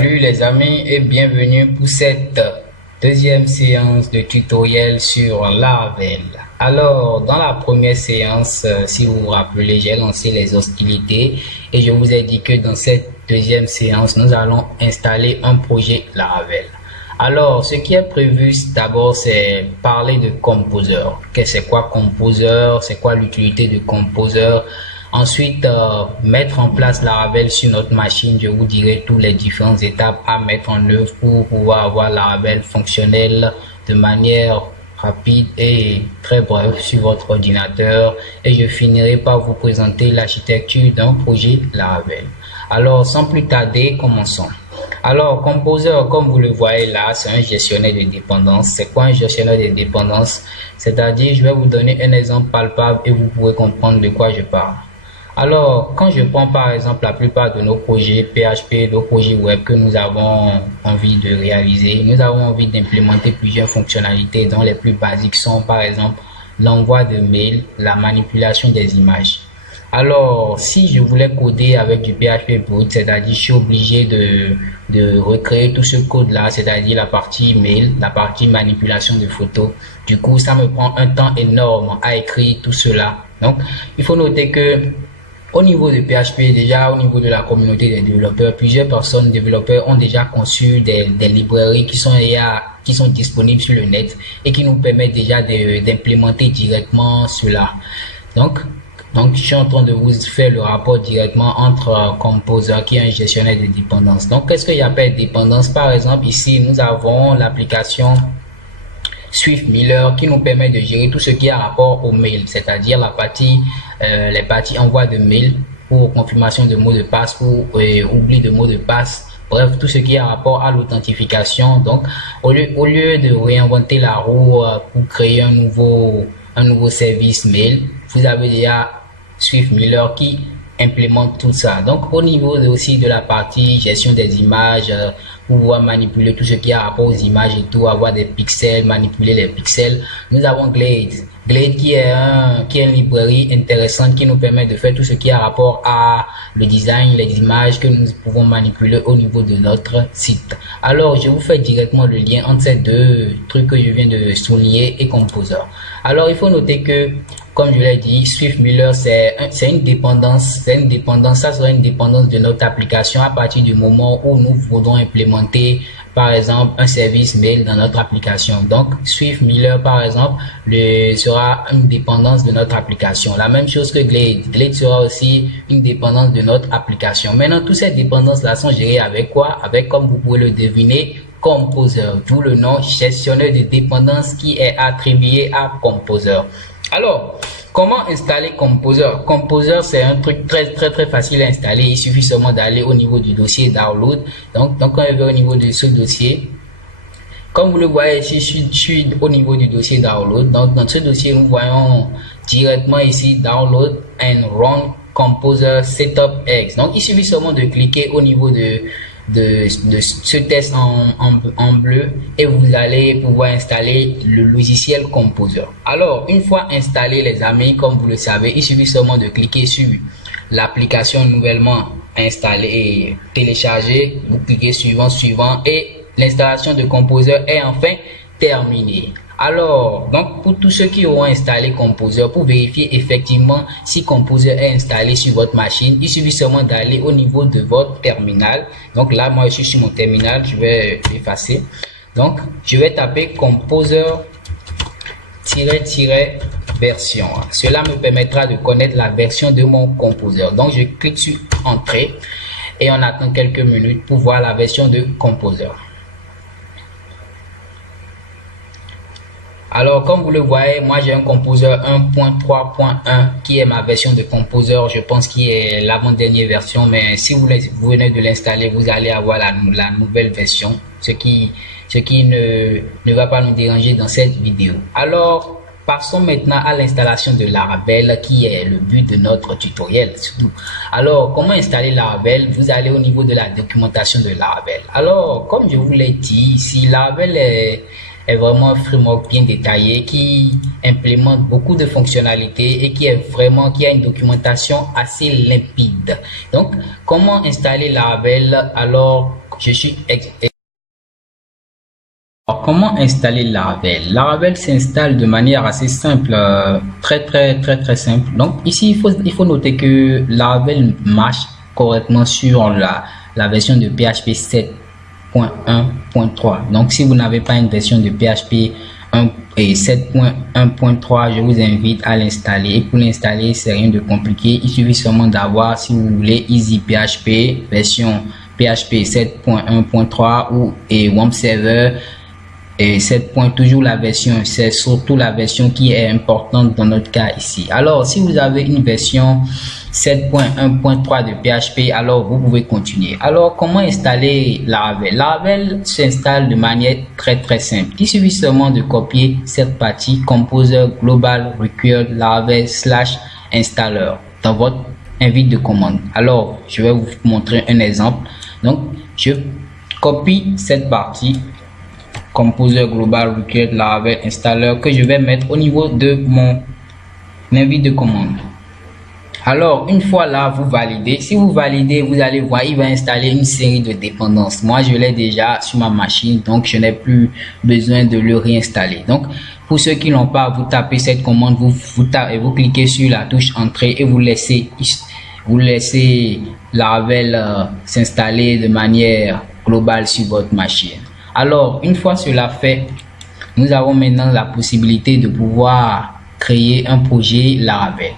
Salut les amis et bienvenue pour cette deuxième séance de tutoriel sur Laravel. Alors, dans la première séance, si vous vous rappelez, j'ai lancé les hostilités et je vous ai dit que dans cette deuxième séance, nous allons installer un projet Laravel. Alors, ce qui est prévu d'abord, c'est parler de Composer. C'est quoi Composer? C'est quoi l'utilité de Composer? Ensuite, mettre en place Laravel sur notre machine. Je vous dirai toutes les différentes étapes à mettre en œuvre pour pouvoir avoir Laravel fonctionnel de manière rapide et très brève sur votre ordinateur. Et je finirai par vous présenter l'architecture d'un projet Laravel. Alors, sans plus tarder, commençons. Alors, Composer, comme vous le voyez là, c'est un gestionnaire de dépendance. C'est quoi un gestionnaire de dépendance? C'est-à-dire, je vais vous donner un exemple palpable et vous pourrez comprendre de quoi je parle. Alors, quand je prends par exemple la plupart de nos projets PHP, nos projets web que nous avons envie de réaliser, nous avons envie d'implémenter plusieurs fonctionnalités dont les plus basiques sont par exemple l'envoi de mails, la manipulation des images. Alors, si je voulais coder avec du PHP brut, c'est-à-dire je suis obligé de recréer tout ce code-là, c'est-à-dire la partie mail, la partie manipulation de photos. Du coup, ça me prend un temps énorme à écrire tout cela. Donc, il faut noter que au niveau de PHP, déjà au niveau de la communauté des développeurs, plusieurs personnes développeurs ont déjà conçu des librairies qui sont disponibles sur le net et qui nous permettent déjà d'implémenter directement cela. Donc, je suis en train de vous faire le rapport directement entre Composer qui est un gestionnaire de dépendance. Donc, qu'est-ce qu'il y a par dépendance? Par exemple, ici, nous avons l'application SwiftMailer qui nous permet de gérer tout ce qui a rapport au mail, c'est-à-dire les parties envoi de mail pour confirmation de mot de passe, pour oubli de mot de passe, bref, tout ce qui a rapport à l'authentification. Donc, au lieu de réinventer la roue pour créer un nouveau service mail, vous avez déjà SwiftMailer qui implémente tout ça. Donc, au niveau aussi de la partie gestion des images, pouvoir manipuler tout ce qui a rapport aux images et tout, avoir des pixels, manipuler les pixels. Nous avons Glade. Glade qui est une librairie intéressante qui nous permet de faire tout ce qui a rapport à le design, les images que nous pouvons manipuler au niveau de notre site. Alors, je vous fais directement le lien entre ces deux trucs que je viens de souligner et Composer. Alors, il faut noter que, comme je l'ai dit, SwiftMailer, c'est une dépendance, ça sera une dépendance de notre application à partir du moment où nous voudrons implémenter, par exemple, un service mail dans notre application. Donc, SwiftMailer, par exemple, sera une dépendance de notre application. La même chose que Glade. Glade sera aussi une dépendance de notre application. Maintenant, toutes ces dépendances-là sont gérées avec quoi? Avec, comme vous pouvez le deviner, Composer, d'où le nom gestionnaire de dépendance qui est attribué à Composer. Alors, comment installer Composer? Composer, c'est un truc très facile à installer. Il suffit seulement d'aller au niveau du dossier download. Donc quand je vais au niveau de ce dossier, comme vous le voyez ici, je suis au niveau du dossier download. Donc dans ce dossier, nous voyons directement ici download and run Composer setup X. Donc il suffit seulement de cliquer au niveau de ce test en bleu et vous allez pouvoir installer le logiciel Composer. Alors, une fois installé les amis, comme vous le savez, il suffit seulement de cliquer sur l'application nouvellement installée et téléchargée. Vous cliquez suivant et l'installation de Composer est enfin terminée. Alors, donc pour tous ceux qui auront installé Composer, pour vérifier effectivement si Composer est installé sur votre machine, il suffit seulement d'aller au niveau de votre terminal. Donc là, moi je suis sur mon terminal, je vais l'effacer. Donc, je vais taper Composer version. Cela me permettra de connaître la version de mon Composer. Donc, je clique sur Entrée et on attend quelques minutes pour voir la version de Composer. Alors, comme vous le voyez, moi j'ai un Composer 1.3.1 qui est ma version de Composer, je pense qui est l'avant-dernière version, mais si vous venez de l'installer, vous allez avoir la nouvelle version, ce qui ne va pas nous déranger dans cette vidéo. Alors, passons maintenant à l'installation de Laravel qui est le but de notre tutoriel surtout. Alors, comment installer Laravel? Vous allez au niveau de la documentation de Laravel. Alors, comme je vous l'ai dit, ici, Laravel est vraiment un framework bien détaillé qui implémente beaucoup de fonctionnalités et qui a une documentation assez limpide. Donc, comment installer Laravel? Alors, je suis Alors, comment installer Laravel? Laravel s'installe de manière assez simple, très simple. Donc ici, il faut noter que Laravel marche correctement sur la version de PHP 7.1.3. Donc si vous n'avez pas une version de PHP 7.1.3, je vous invite à l'installer. Et pour l'installer, c'est rien de compliqué. Il suffit seulement d'avoir, si vous voulez, Easy PHP version PHP 7.1.3 ou WAMP Server et 7. Toujours la version, c'est surtout la version qui est importante dans notre cas ici. Alors si vous avez une version 7.1.3 de PHP, alors vous pouvez continuer. Alors comment installer Laravel? Laravel s'installe de manière très simple. Il suffit seulement de copier cette partie Composer Global Required Laravel / Installer dans votre invite de commande. Alors je vais vous montrer un exemple. Donc je copie cette partie Composer Global Required Laravel Installer que je vais mettre au niveau de mon invite de commande. Alors une fois là, vous validez. Si vous validez, vous allez voir, il va installer une série de dépendances. Moi je l'ai déjà sur ma machine, donc je n'ai plus besoin de le réinstaller. Donc pour ceux qui n'ont pas, vous tapez cette commande, vous cliquez sur la touche entrée et vous laissez Laravel s'installer de manière globale sur votre machine. Alors une fois cela fait, nous avons maintenant la possibilité de pouvoir créer un projet Laravel.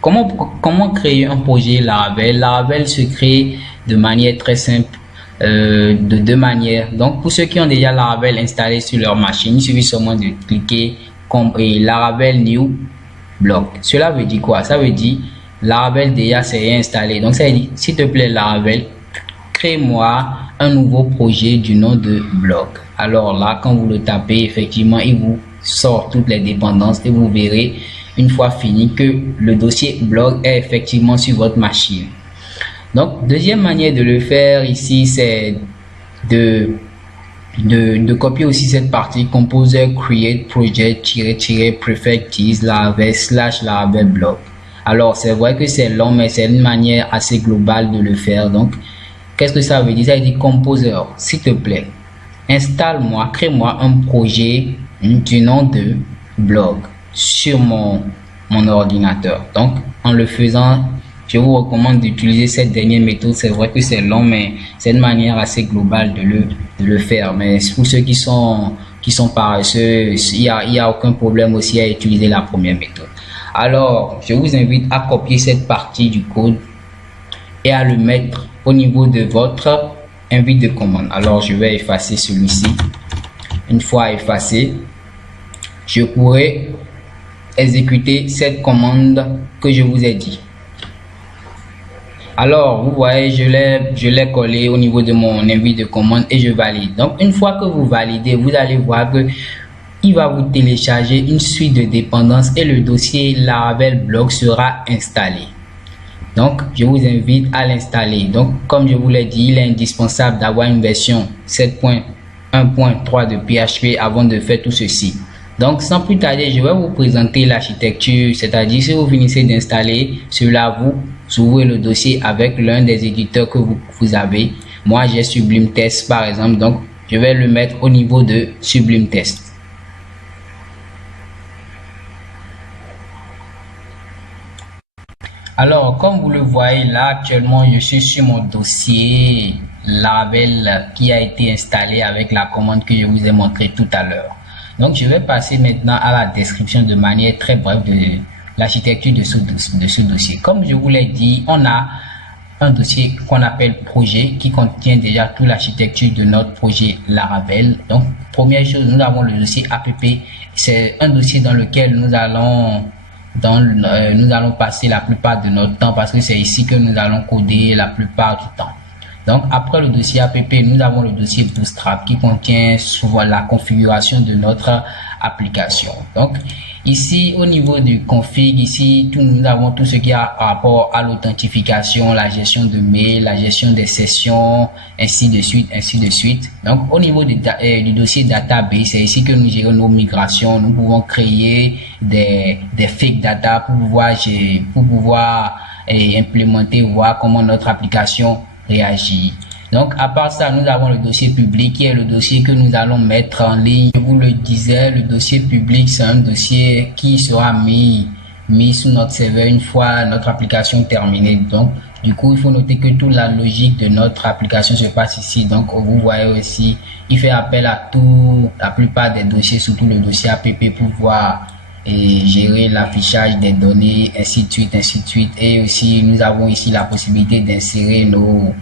Comment créer un projet Laravel? Laravel se crée de manière très simple, de deux manières. Donc pour ceux qui ont déjà Laravel installé sur leur machine, il suffit seulement de cliquer Laravel New Block. Cela veut dire quoi? Ça veut dire Laravel déjà c'est installé. Donc ça veut dire, s'il te plaît Laravel, crée-moi un nouveau projet du nom de blog. Alors là, quand vous le tapez, effectivement, il vous sort toutes les dépendances et vous verrez une fois fini que le dossier blog est effectivement sur votre machine. Donc deuxième manière de le faire ici, c'est de copier aussi cette partie Composer Create Project Prefect Laravel / Laravel blog. Alors c'est vrai que c'est long, mais c'est une manière assez globale de le faire. Donc qu'est-ce que ça veut dire? Ça veut dire Composer, s'il te plaît, installe-moi, crée-moi un projet du nom de blog sur mon ordinateur. Donc en le faisant, je vous recommande d'utiliser cette dernière méthode. C'est vrai que c'est long, mais c'est une manière assez globale de le faire. Mais pour ceux qui sont paresseux, il y a aucun problème aussi à utiliser la première méthode. Alors je vous invite à copier cette partie du code et à le mettre au niveau de votre invite de commande. Alors je vais effacer celui-ci. Une fois effacé, je pourrai exécuter cette commande que je vous ai dit. Alors vous voyez, je l'ai collé au niveau de mon invite de commande et je valide. Donc une fois que vous validez, vous allez voir que il va vous télécharger une suite de dépendances et le dossier Laravel blog sera installé. Donc je vous invite à l'installer. Donc comme je vous l'ai dit, il est indispensable d'avoir une version 7.1.3 de PHP avant de faire tout ceci. Donc sans plus tarder, je vais vous présenter l'architecture, c'est-à-dire si vous finissez d'installer cela, vous ouvrez le dossier avec l'un des éditeurs que vous avez. Moi j'ai Sublime Text par exemple, donc je vais le mettre au niveau de Sublime Text. Alors comme vous le voyez là, actuellement je suis sur mon dossier Laravel qui a été installé avec la commande que je vous ai montré tout à l'heure. Donc je vais passer maintenant à la description de manière très brève de l'architecture de ce dossier. Comme je vous l'ai dit, on a un dossier qu'on appelle projet qui contient déjà toute l'architecture de notre projet Laravel. Donc première chose, nous avons le dossier app. C'est un dossier dans lequel nous allons passer la plupart de notre temps parce que c'est ici que nous allons coder la plupart du temps. Donc après le dossier app, nous avons le dossier Bootstrap qui contient souvent la configuration de notre application. Donc ici au niveau du config, ici nous avons tout ce qui a rapport à l'authentification, la gestion de mail, la gestion des sessions, ainsi de suite. Donc au niveau du dossier database, c'est ici que nous gérons nos migrations. Nous pouvons créer des fake data pour pouvoir implémenter, voir comment notre application réagit. Donc, à part ça, nous avons le dossier public qui est le dossier que nous allons mettre en ligne. Je vous le disais, le dossier public, c'est un dossier qui sera mis sous notre serveur une fois notre application terminée. Donc, du coup, il faut noter que toute la logique de notre application se passe ici. Donc, vous voyez aussi, il fait appel à la plupart des dossiers, surtout le dossier APP pour pouvoir gérer l'affichage des données, ainsi de suite, ainsi de suite. Et aussi, nous avons ici la possibilité d'insérer nos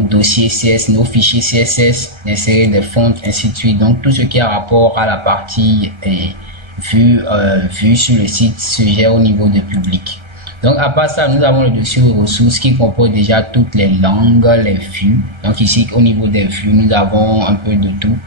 dossiers CS, nos fichiers CSS, d'insérer des fonts, ainsi de suite. Donc, tout ce qui a rapport à la partie vue sur le site se gère au niveau de public. Donc, à part ça, nous avons le dossier ressources qui compose déjà toutes les langues, les vues. Donc, ici, au niveau des vues, nous avons un peu de tout.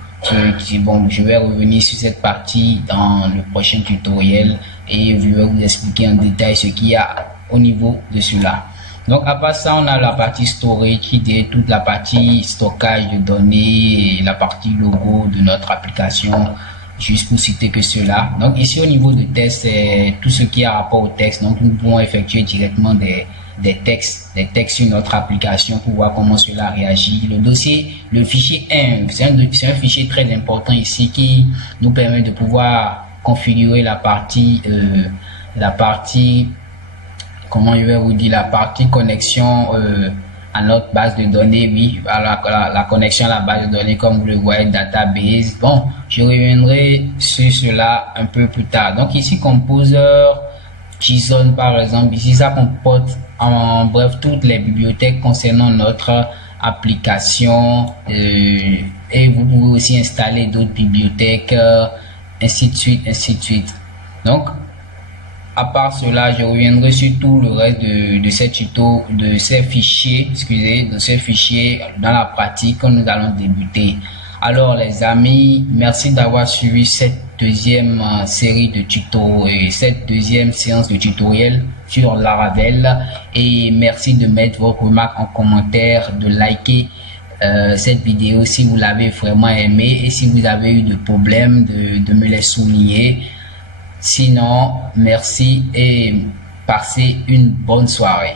Bon, je vais revenir sur cette partie dans le prochain tutoriel et je vais vous expliquer en détail ce qu'il y a au niveau de cela. Donc, à part ça, on a la partie storage qui est toute la partie stockage de données et la partie logo de notre application, juste pour citer que cela. Donc, ici, au niveau de texte, c'est tout ce qui a rapport au texte. Donc, nous pouvons effectuer directement des textes sur notre application pour voir comment cela réagit. Le dossier, le fichier env, c'est un fichier très important ici qui nous permet de pouvoir configurer la partie comment je vais vous dire, la partie connexion à notre base de données, oui, à la connexion à la base de données, comme vous le voyez, database. Bon, je reviendrai sur cela un peu plus tard. Donc ici, Composer, JSON par exemple, ici ça comporte en bref toutes les bibliothèques concernant notre application et vous pouvez aussi installer d'autres bibliothèques, ainsi de suite, ainsi de suite. Donc, à part cela, je reviendrai sur tout le reste de ces tutos, de ces fichiers, dans la pratique quand nous allons débuter. Alors les amis, merci d'avoir suivi cette deuxième série de tutos et cette deuxième séance de tutoriel sur Laravel et merci de mettre vos remarques en commentaire, de liker cette vidéo si vous l'avez vraiment aimé et si vous avez eu de problèmes de me les souligner. Sinon, merci et passez une bonne soirée.